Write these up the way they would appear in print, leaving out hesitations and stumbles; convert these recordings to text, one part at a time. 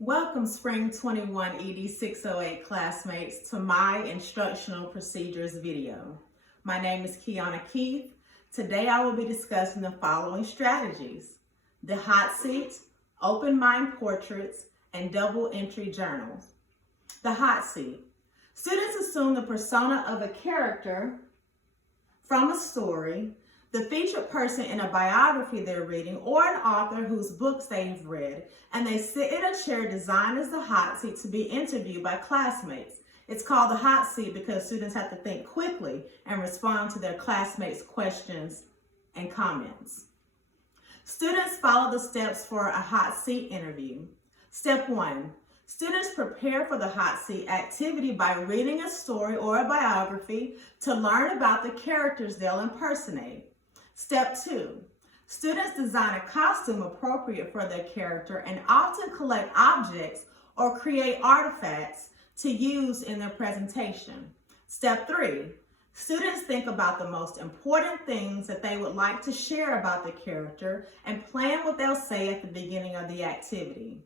Welcome Spring 21 ED608 classmates to my instructional procedures video. My name is Kiana Keith. Today I will be discussing the following strategies: the hot seat, open mind portraits, and double entry journals. The hot seat. Students assume the persona of a character from a story, the featured person in a biography they're reading, or an author whose books they've read, and they sit in a chair designed as the hot seat to be interviewed by classmates. It's called the hot seat because students have to think quickly and respond to their classmates' questions and comments. Students follow the steps for a hot seat interview. Step 1. Students prepare for the hot seat activity by reading a story or a biography to learn about the characters they'll impersonate. Step 2. Students design a costume appropriate for their character and often collect objects or create artifacts to use in their presentation. Step 3. Students think about the most important things that they would like to share about the character and plan what they'll say at the beginning of the activity.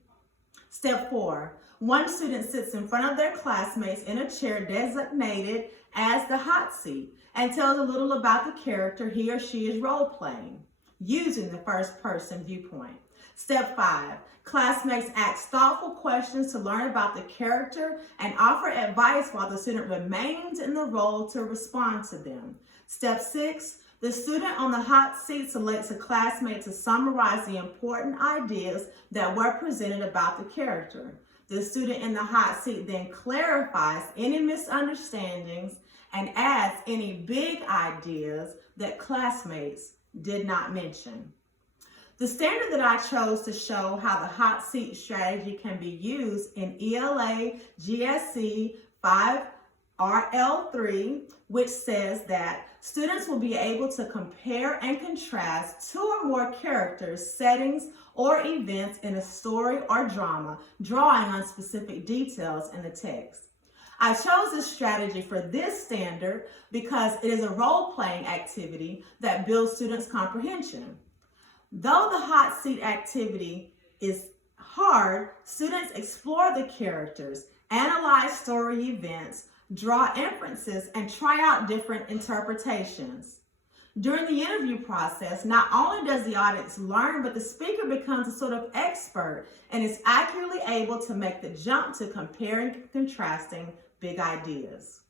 Step 4. One student sits in front of their classmates in a chair designated as the hot seat and tells a little about the character he or she is role-playing, using the first-person viewpoint. Step 5. Classmates ask thoughtful questions to learn about the character and offer advice while the student remains in the role to respond to them. Step 6. The student on the hot seat selects a classmate to summarize the important ideas that were presented about the character. The student in the hot seat then clarifies any misunderstandings and adds any big ideas that classmates did not mention. The standard that I chose to show how the hot seat strategy can be used in ELA GSC 5RL3, which says that students will be able to compare and contrast two or more characters, settings, or events in a story or drama, drawing on specific details in the text. I chose this strategy for this standard because it is a role-playing activity that builds students' comprehension. Though the hot seat activity is hard, students explore the characters, analyze story events, draw inferences, and try out different interpretations. During the interview process, not only does the audience learn, but the speaker becomes a sort of expert and is accurately able to make the jump to comparing and contrasting big ideas.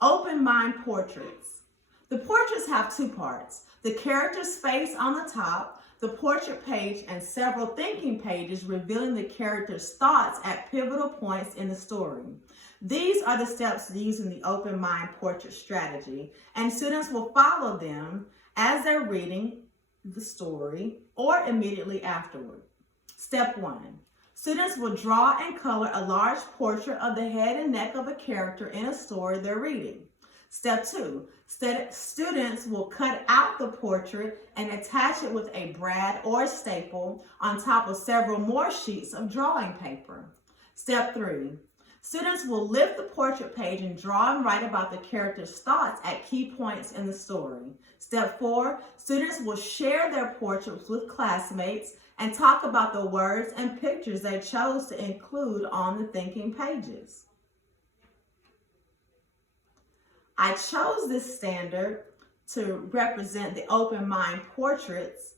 Open mind portraits. The portraits have two parts: the character's face on the top, the portrait page, and several thinking pages revealing the character's thoughts at pivotal points in the story. These are the steps used in the open mind portrait strategy, and students will follow them as they're reading the story or immediately afterward. Step 1. Students will draw and color a large portrait of the head and neck of a character in a story they're reading. Step 2. Students will cut out the portrait and attach it with a brad or staple on top of several more sheets of drawing paper. Step 3. Students will lift the portrait page and draw and write about the character's thoughts at key points in the story. Step 4. Students will share their portraits with classmates and talk about the words and pictures they chose to include on the thinking pages. I chose this standard to represent the open mind portraits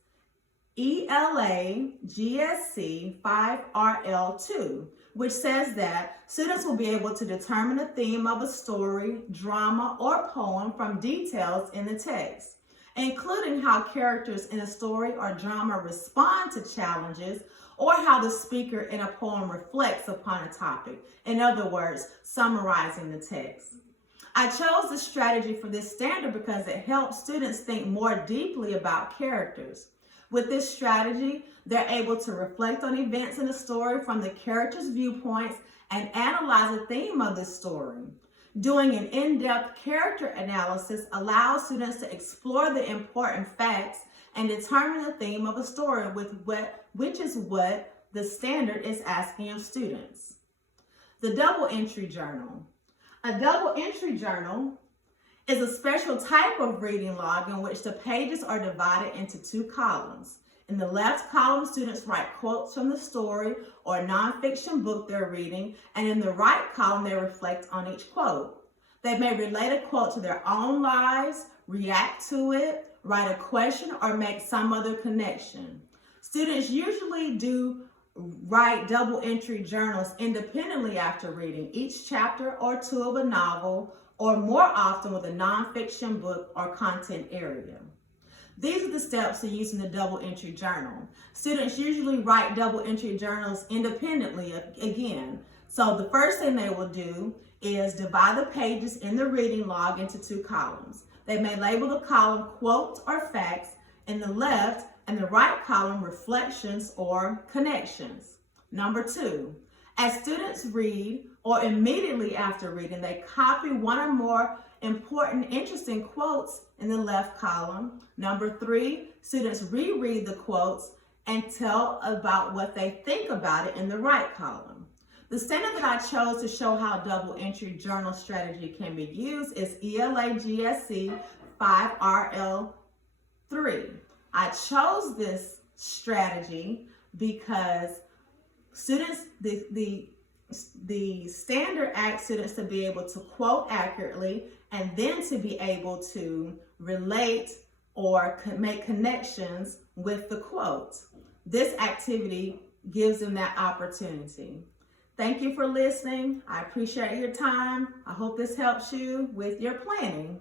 ELA GSC 5RL2, which says that students will be able to determine the theme of a story, drama, or poem from details in the text, including how characters in a story or drama respond to challenges or how the speaker in a poem reflects upon a topic. In other words, summarizing the text. I chose this strategy for this standard because it helps students think more deeply about characters. With this strategy, they're able to reflect on events in the story from the character's viewpoints and analyze the theme of the story. Doing an in-depth character analysis allows students to explore the important facts and determine the theme of a story, which is what the standard is asking of students. The double entry journal. A double entry journal is a special type of reading log in which the pages are divided into two columns. In the left column, students write quotes from the story or nonfiction book they're reading, and in the right column, they reflect on each quote. They may relate a quote to their own lives, react to it, write a question, or make some other connection. Students usually do write double entry journals independently after reading each chapter or two of a novel, or more often with a nonfiction book or content area. These are the steps to using the double entry journal. Students usually write double entry journals independently again. So the first thing they will do is divide the pages in the reading log into two columns. They may label the column quotes or facts in the left and the right column reflections or connections. Number 2, as students read or immediately after reading, they copy one or more important, interesting quotes in the left column. Number 3, students reread the quotes and tell about what they think about it in the right column. The standard that I chose to show how double entry journal strategy can be used is ELA GSC 5RL3. I chose this strategy because students, the standard asks students to be able to quote accurately and then to be able to relate or make connections with the quote. This activity gives them that opportunity. Thank you for listening. I appreciate your time. I hope this helps you with your planning.